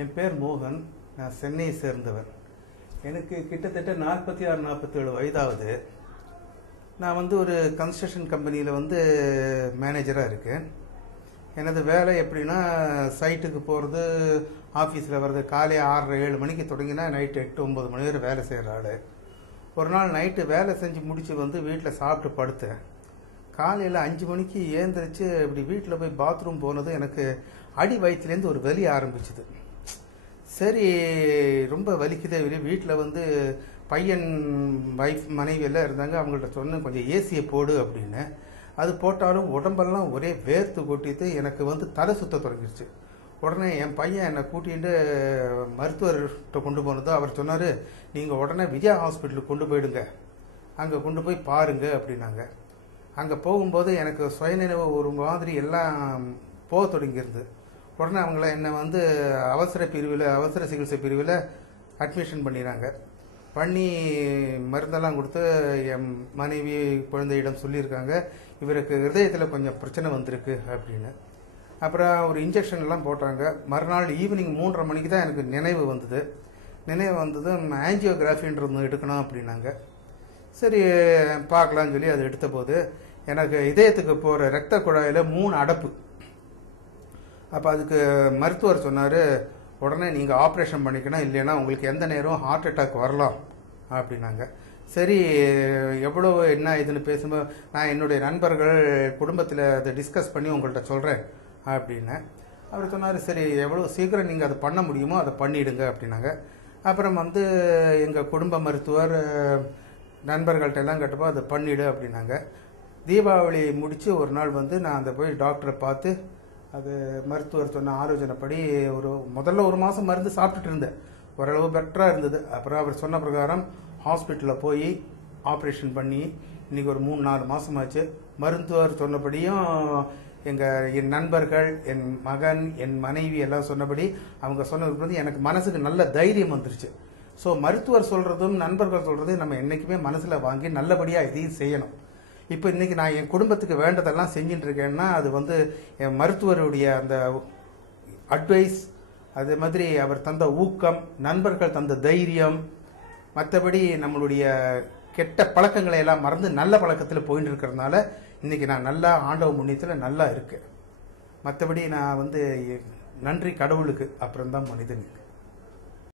என் பேர் மோகன். நான் சென்னையை சேர்ந்தவர். எனக்கு கிட்டத்தட்ட 46-47 வயதாகுது. நான் ஒரு கன்ஸ்ட்ரக்ஷன் கம்பெனியில் மேனேஜராக இருக்கேன். எனது வேலை எப்படின்னா, சைட்டுக்கு போகிறது, ஆஃபீஸில் வர்றது காலை 6:30-7 மணிக்கு தொடங்கினா நைட்டு 8-9 மணி வரை வேலை செய்கிற ஆள். ஒரு நாள் நைட்டு வேலை செஞ்சு முடித்து வீட்டில் சாப்பிட்டு படுத்தேன். காலையில் 5 மணிக்கு ஏந்திரிச்சு இப்படி வீட்டில் போய் பாத்ரூம் போனது எனக்கு அடி வயிற்றுலேருந்து ஒரு வலி ஆரம்பிச்சுது. சரி, ரொம்ப வலிக்குதே வீட்டில் பையன் வைஃப் மனைவி எல்லாம் இருந்தாங்க. அவங்கள்ட்ட சொன்னேன், கொஞ்சம் ஏசியை போடு அப்படின்னு. அது போட்டாலும் உடம்பெல்லாம் ஒரே வேர்த்து கொட்டிட்டு எனக்கு தலை சுத்த தொடங்கிடுச்சு. உடனே என் பையன் என்னை கூட்டிகிட்டு மருத்துவர்கிட்ட கொண்டு போனதோ அவர் சொன்னார், நீங்கள் உடனே விஜயா ஹாஸ்பிட்டலுக்கு கொண்டு போயிடுங்க, அங்கே கொண்டு போய் பாருங்க அப்படின்னாங்க. அங்கே போகும்போது எனக்கு சுயநினைவு ஒரு மாதிரி எல்லாம் போக தொடங்கியிருந்தது. உடனே அவங்கள என்னை அவசர சிகிச்சை பிரிவில் அட்மிஷன் பண்ணிடுறாங்க. பண்ணி மருந்தெல்லாம் கொடுத்து என் மனைவி குழந்தையிடம் சொல்லியிருக்காங்க, இவருக்கு ஹிருதயத்தில் கொஞ்சம் பிரச்சனை வந்திருக்கு அப்படின்னு. அப்புறம் ஒரு இன்ஜெக்ஷன்லாம் போட்டாங்க. மறுநாள் ஈவினிங் 3:30 மணிக்கு தான் எனக்கு நினைவு வந்தது. ஆஞ்சியோகிராஃபின்றது எடுக்கணும் அப்படின்னாங்க. சரி பார்க்கலான்னு சொல்லி அது எடுத்த போது எனக்கு இதயத்துக்கு போகிற ரத்த குழாயில் 3 அடப்பு. அப்போ அதுக்கு மருத்துவர் சொன்னார், உடனே நீங்கள் ஆப்ரேஷன் பண்ணிக்கணும், இல்லைன்னா உங்களுக்கு எந்த நேரம் ஹார்ட் அட்டாக் வரலாம் அப்படின்னாங்க. சரி, எவ்வளோ என்ன இதுன்னு பேசும்போது நான் என்னுடைய நண்பர்கள் குடும்பத்தில் அதை டிஸ்கஸ் பண்ணி உங்கள்கிட்ட சொல்கிறேன் அப்படின்னேன். அவர் சொன்னார், சரி எவ்வளோ சீக்கிரம் நீங்கள் அதை பண்ண முடியுமோ அதை பண்ணிவிடுங்க அப்படின்னாங்க. அப்புறம் எங்கள் குடும்ப மருத்துவர் நண்பர்கள்ட்ட எல்லாம் கேட்டப்போ அதை பண்ணிவிடு அப்படின்னாங்க. தீபாவளி முடித்து ஒரு நாள் நான் அந்த போய் டாக்டரை பார்த்து அது மருத்துவர் சொன்ன ஆலோசனைப்படி முதல்ல 1 மாதம் மருந்து சாப்பிட்டுட்டு இருந்தேன். ஓரளவு பெட்டராக இருந்தது. அப்புறம் அவர் சொன்ன பிரகாரம் ஹாஸ்பிட்டலில் போய் ஆப்ரேஷன் பண்ணி இன்றைக்கி ஒரு 3-4 மாதமாச்சு. மருத்துவர் சொன்னபடியும் என் நண்பர்கள், என் மகன், என் மனைவி எல்லாம் சொன்னபடி அவங்க சொன்னதுக்கு எனக்கு மனசுக்கு நல்ல தைரியம் வந்துருச்சு. ஸோ மருத்துவர் சொல்கிறதும் நண்பர்கள் சொல்கிறதையும் நம்ம என்றைக்குமே மனசில் வாங்கி நல்லபடியாக இதையும் செய்யணும். இப்போ இன்றைக்கி நான் என் குடும்பத்துக்கு வேண்டதெல்லாம் செஞ்சுட்டு இருக்கேன்னா அது என் மருத்துவருடைய அந்த அட்வைஸ், அதே மாதிரி அவர் தந்த ஊக்கம், நண்பர்கள் தந்த தைரியம், மற்றபடி நம்மளுடைய கெட்ட பழக்கங்களை எல்லாம் மறந்து நல்ல பழக்கத்தில் போயிட்டு இருக்கிறதுனால இன்றைக்கி நான் நல்லா ஆண்டவ முன்னியத்தில் நல்லா இருக்கேன். மற்றபடி நான் நன்றி கடவுளுக்கு, அப்புறம்தான் மனிதனுக்கு.